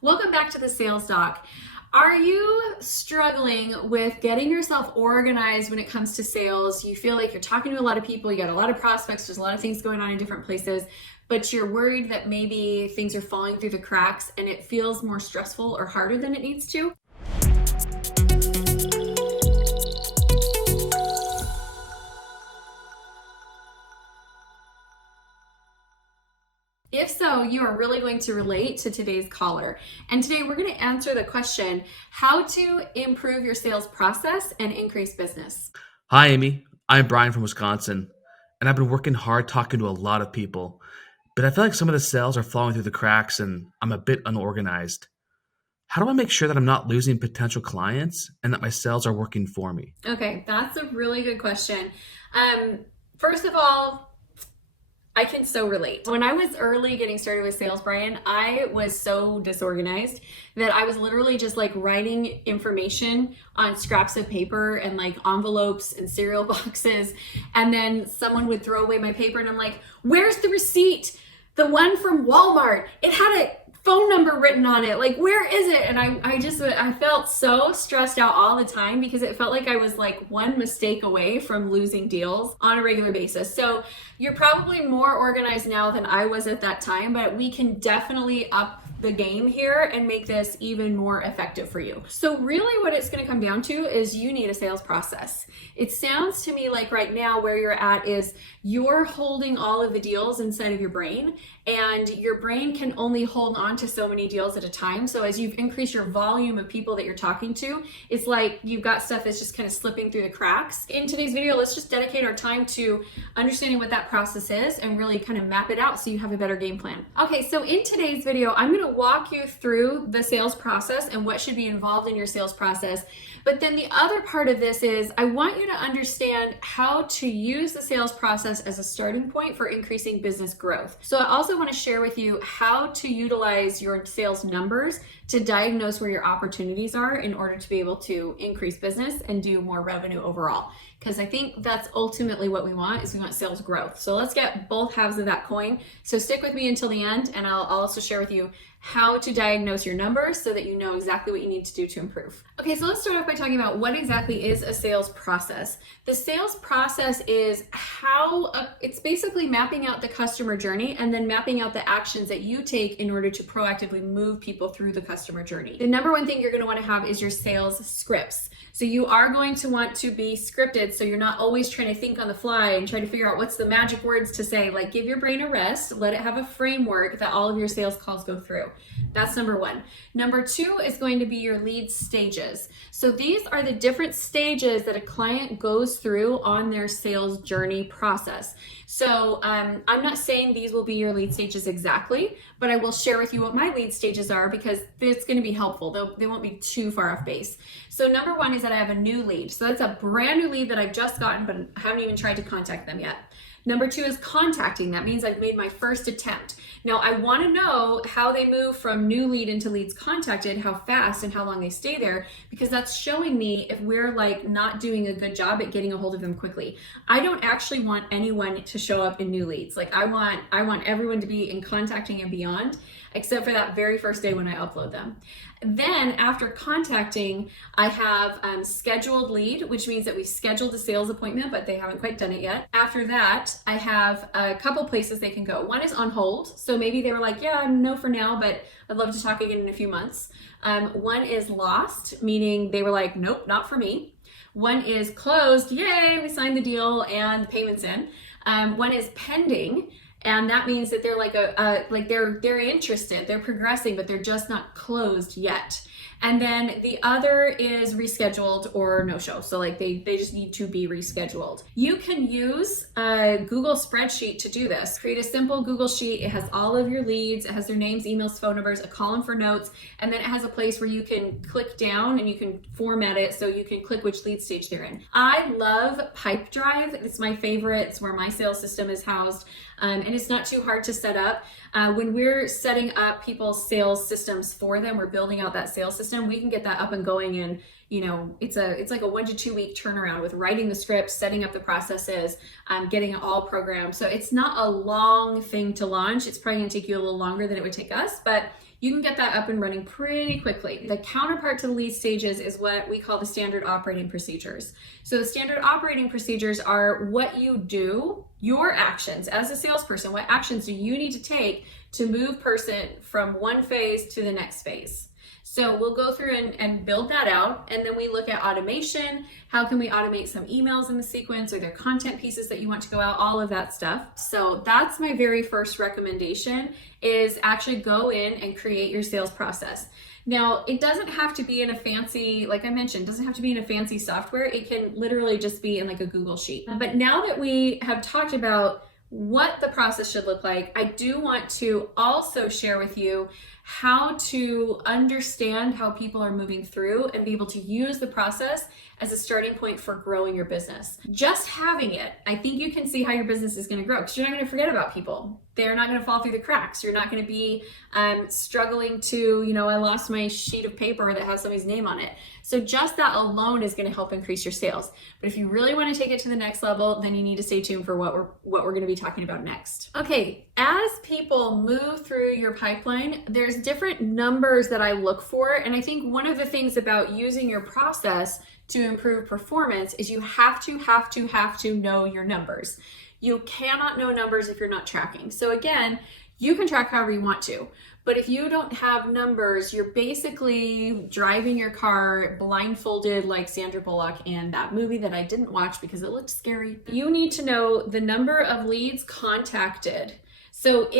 Welcome back to the Sales Doc. Are you struggling with getting yourself organized when it comes to sales? You feel like you're talking to a lot of people, you got a lot of prospects, there's a lot of things going on in different places, but you're worried that maybe things are falling through the cracks and it feels more stressful or harder than it needs to? If so, you are really going to relate to today's caller. And today we're going to answer the question, how to improve your sales process and increase business. Hi, Amy. I'm Brian from Wisconsin, and I've been working hard talking to a lot of people, but I feel like some of the sales are falling through the cracks and I'm a bit unorganized. How do I make sure that I'm not losing potential clients and that my sales are working for me? Okay, that's a really good question. First of all, I can so relate. When I was early getting started with sales, Brian, I was so disorganized that I was literally just like writing information on scraps of paper and like envelopes and cereal boxes. And then someone would throw away my paper and I'm like, where's the receipt? The one from Walmart. It had a phone number written on it. Like, where is it? And I felt so stressed out all the time because it felt like I was like one mistake away from losing deals on a regular basis. So you're probably more organized now than I was at that time, but we can definitely up the game here and make this even more effective for you. So really what it's going to come down to is you need a sales process. It sounds to me like right now where you're at is you're holding all of the deals inside of your brain, and your brain can only hold on to so many deals at a time. So as you've increased your volume of people that you're talking to, it's like you've got stuff that's just kind of slipping through the cracks. In today's video, let's just dedicate our time to understanding what that process is and really kind of map it out so you have a better game plan. Okay, so in today's video, I'm going to walk you through the sales process and what should be involved in your sales process. But then the other part of this is I want you to understand how to use the sales process as a starting point for increasing business growth. So I also want to share with you how to utilize your sales numbers to diagnose where your opportunities are in order to be able to increase business and do more revenue overall. Because I think that's ultimately what we want, is we want sales growth. So let's get both halves of that coin. So stick with me until the end, and I'll also share with you how to diagnose your numbers so that you know exactly what you need to do to improve. Okay, so let's start off by talking about what exactly is a sales process. The sales process is it's basically mapping out the customer journey and then mapping out the actions that you take in order to proactively move people through the customer journey. The number one thing you're going to want to have is your sales scripts. So you are going to want to be scripted, so you're not always trying to think on the fly and try to figure out what's the magic words to say. Like, give your brain a rest, let it have a framework that all of your sales calls go through. That's number one. Number two is going to be your lead stages. So these are the different stages that a client goes through on their sales journey process. So I'm not saying these will be your lead stages exactly, but I will share with you what my lead stages are because it's going to be helpful. They won't be too far off base. So number one is that I have a new lead. So that's a brand new lead that I've just gotten, but I haven't even tried to contact them yet. Number two is contacting. That means I've made my first attempt. Now I want to know how they move from new lead into leads contacted, how fast and how long they stay there, because that's showing me if we're like not doing a good job at getting a hold of them quickly. I don't actually want anyone to show up in new leads. Like I want everyone to be in contacting and beyond, except for that very first day when I upload them. Then after contacting, I have scheduled lead, which means that we've scheduled a sales appointment, but they haven't quite done it yet. After that, I have a couple places they can go. One is on hold. So maybe they were like, yeah, no for now, but I'd love to talk again in a few months. One is lost, meaning they were like, nope, not for me. One is closed. Yay, we signed the deal and the payment's in. One is pending. And that means that they're like they're interested, they're progressing, but they're just not closed yet. And then the other is rescheduled or no-show. So like they just need to be rescheduled. You can use a Google spreadsheet to do this. Create a simple Google sheet. It has all of your leads. It has their names, emails, phone numbers, a column for notes, and then it has a place where you can click down and you can format it so you can click which lead stage they're in. I love Pipedrive. It's my favorite. It's where my sales system is housed. And it's not too hard to set up. When we're setting up people's sales systems for them, we're building out that sales system, we can get that up and going in, it's like a 1 to 2 week turnaround with writing the scripts, setting up the processes, getting it all programmed. So it's not a long thing to launch. It's probably gonna take you a little longer than it would take us, but you can get that up and running pretty quickly. The counterpart to the lead stages is what we call the standard operating procedures. So the standard operating procedures are what you do, your actions as a salesperson. What actions do you need to take to move person from one phase to the next phase? So we'll go through and build that out, and then we look at automation. How can we automate some emails in the sequence? Are there content pieces that you want to go out? All of that stuff. So that's my very first recommendation, is actually go in and create your sales process. Now, it doesn't have to be in a fancy, like I mentioned, doesn't have to be in a fancy software. It can literally just be in like a Google Sheet. But now that we have talked about what the process should look like, I do want to also share with you how to understand how people are moving through and be able to use the process as a starting point for growing your business. Just having it, I think you can see how your business is going to grow, because you're not going to forget about people. They're not going to fall through the cracks. You're not going to be struggling to, I lost my sheet of paper that has somebody's name on it. So just that alone is going to help increase your sales. But if you really want to take it to the next level, then you need to stay tuned for what we're going to be talking about next. Okay, as people move through your pipeline, there's different numbers that I look for. And I think one of the things about using your process to improve performance is you have to know your numbers. You cannot know numbers if you're not tracking. So again, you can track however you want to, but if you don't have numbers, you're basically driving your car blindfolded like Sandra Bullock in that movie that I didn't watch because it looked scary. You need to know the number of leads contacted. So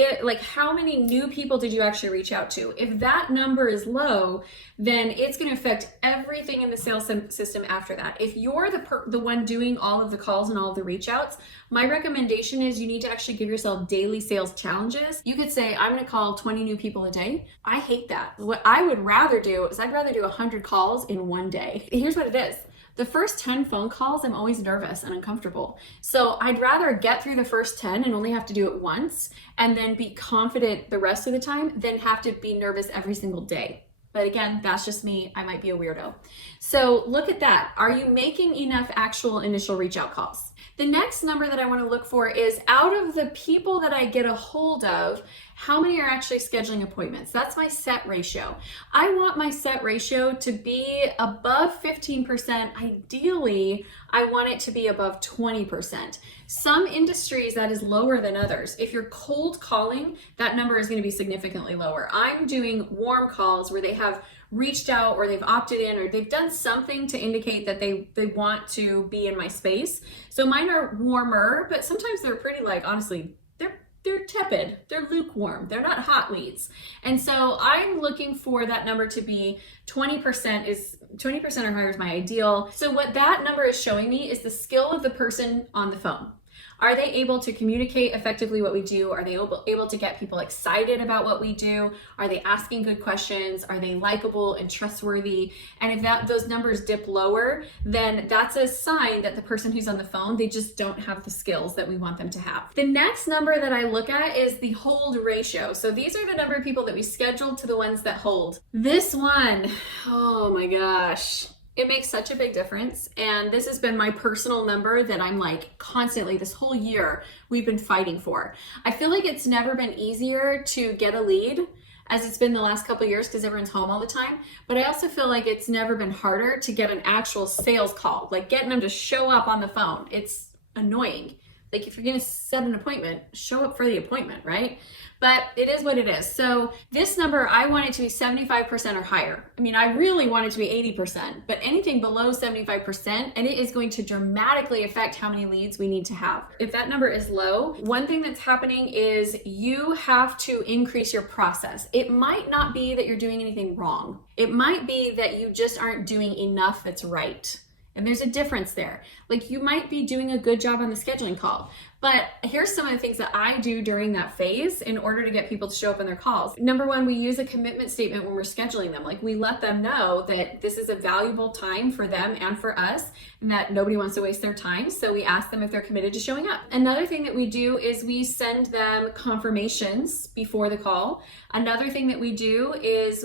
how many new people did you actually reach out to? If that number is low, then it's going to affect everything in the sales system after that. If you're the one doing all of the calls and all of the reach outs, my recommendation is you need to actually give yourself daily sales challenges. You could say, I'm going to call 20 new people a day. I hate that. What I would rather do is I'd rather do 100 calls in one day. Here's what it is. The first 10 phone calls, I'm always nervous and uncomfortable. So I'd rather get through the first 10 and only have to do it once and then be confident the rest of the time than have to be nervous every single day. But again, that's just me. I might be a weirdo. So look at that. Are you making enough actual initial reach out calls? The next number that I want to look for is, out of the people that I get a hold of, how many are actually scheduling appointments? That's my set ratio. I want my set ratio to be above 15%. Ideally, I want it to be above 20%. Some industries that is lower than others. If you're cold calling, that number is going to be significantly lower. I'm doing warm calls where they have reached out or they've opted in or they've done something to indicate that they want to be in my space. So mine are warmer, but sometimes they're pretty, honestly, they're tepid, they're lukewarm, they're not hot leads. And so I'm looking for that number to be 20% or higher is my ideal. So what that number is showing me is the skill of the person on the phone. Are they able to communicate effectively what we do? Are they able to get people excited about what we do? Are they asking good questions? Are they likable and trustworthy? And if those numbers dip lower, then that's a sign that the person who's on the phone, they just don't have the skills that we want them to have. The next number that I look at is the hold ratio. So these are the number of people that we scheduled to the ones that hold. This one, oh my gosh. It makes such a big difference. And this has been my personal number that I'm constantly, this whole year, we've been fighting for. I feel like it's never been easier to get a lead as it's been the last couple of years because everyone's home all the time. But I also feel like it's never been harder to get an actual sales call, getting them to show up on the phone. It's annoying. If you're gonna set an appointment, show up for the appointment, right? But it is what it is. So this number, I want it to be 75% or higher. I mean, I really want it to be 80%, but anything below 75%, and it is going to dramatically affect how many leads we need to have. If that number is low, one thing that's happening is you have to increase your process. It might not be that you're doing anything wrong. It might be that you just aren't doing enough that's right. And there's a difference there. You might be doing a good job on the scheduling call, but here's some of the things that I do during that phase in order to get people to show up on their calls. Number one, we use a commitment statement when we're scheduling them. We let them know that this is a valuable time for them and for us, and that nobody wants to waste their time. So we ask them if they're committed to showing up. Another thing that we do is we send them confirmations before the call. Another thing that we do is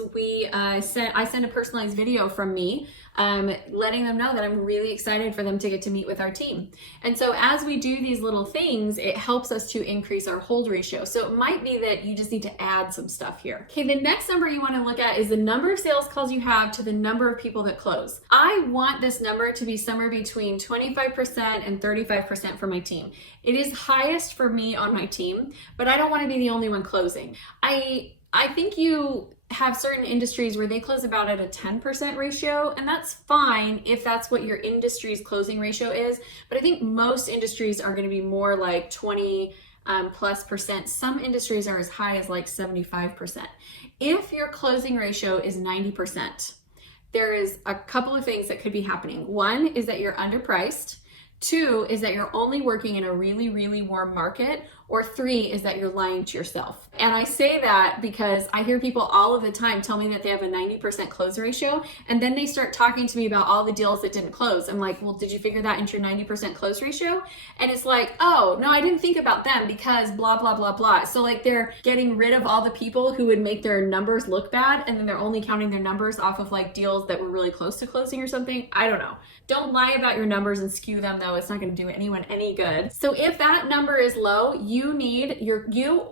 I send a personalized video from me, letting them know that I'm really excited for them to get to meet with our team. And so as we do these little things, things, it helps us to increase our hold ratio. So it might be that you just need to add some stuff here. Okay, the next number you want to look at is the number of sales calls you have to the number of people that close. I want this number to be somewhere between 25% and 35% for my team. It is highest for me on my team, but I don't want to be the only one closing. I think you have certain industries where they close about at a 10% ratio, and that's fine if that's what your industry's closing ratio is. But I think most industries are going to be more like 20 plus percent. Some industries are as high as like 75%. If your closing ratio is 90%, there is a couple of things that could be happening. One is that you're underpriced. Two is that you're only working in a really, really warm market. Or three is that you're lying to yourself. And I say that because I hear people all of the time tell me that they have a 90% close ratio, and then they start talking to me about all the deals that didn't close. I'm like, well, did you figure that into your 90% close ratio? And it's like, oh, no, I didn't think about them because blah, blah, blah, blah. So like they're getting rid of all the people who would make their numbers look bad, and then they're only counting their numbers off of like deals that were really close to closing or something. I don't know. Don't lie about your numbers and skew them though. It's not going to do anyone any good. So if that number is low, you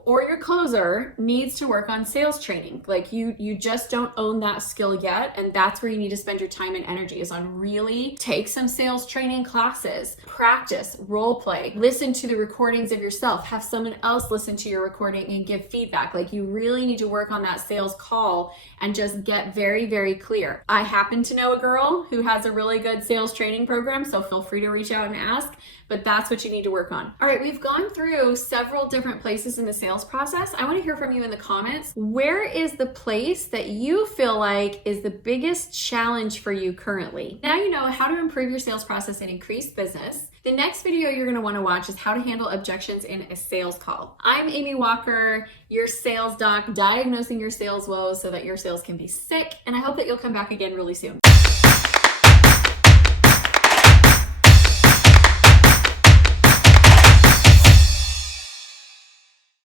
or your closer needs to work on sales training. Like you just don't own that skill yet, and that's where you need to spend your time and energy, is on really take some sales training classes, practice, role play, listen to the recordings of yourself, have someone else listen to your recording and give feedback. Like you really need to work on that sales call and just get very, very clear. I happen to know a girl who has a really good sales training program, so feel free to reach out and ask. But that's what you need to work on. All right, we've gone through several different places in the sales process. I want to hear from you in the comments. Where is the place that you feel like is the biggest challenge for you currently? Now you know how to improve your sales process and increase business. The next video you're going to want to watch is how to handle objections in a sales call. I'm Amy Walker, your sales doc, diagnosing your sales woes so that your sales can be sick, and I hope that you'll come back again really soon.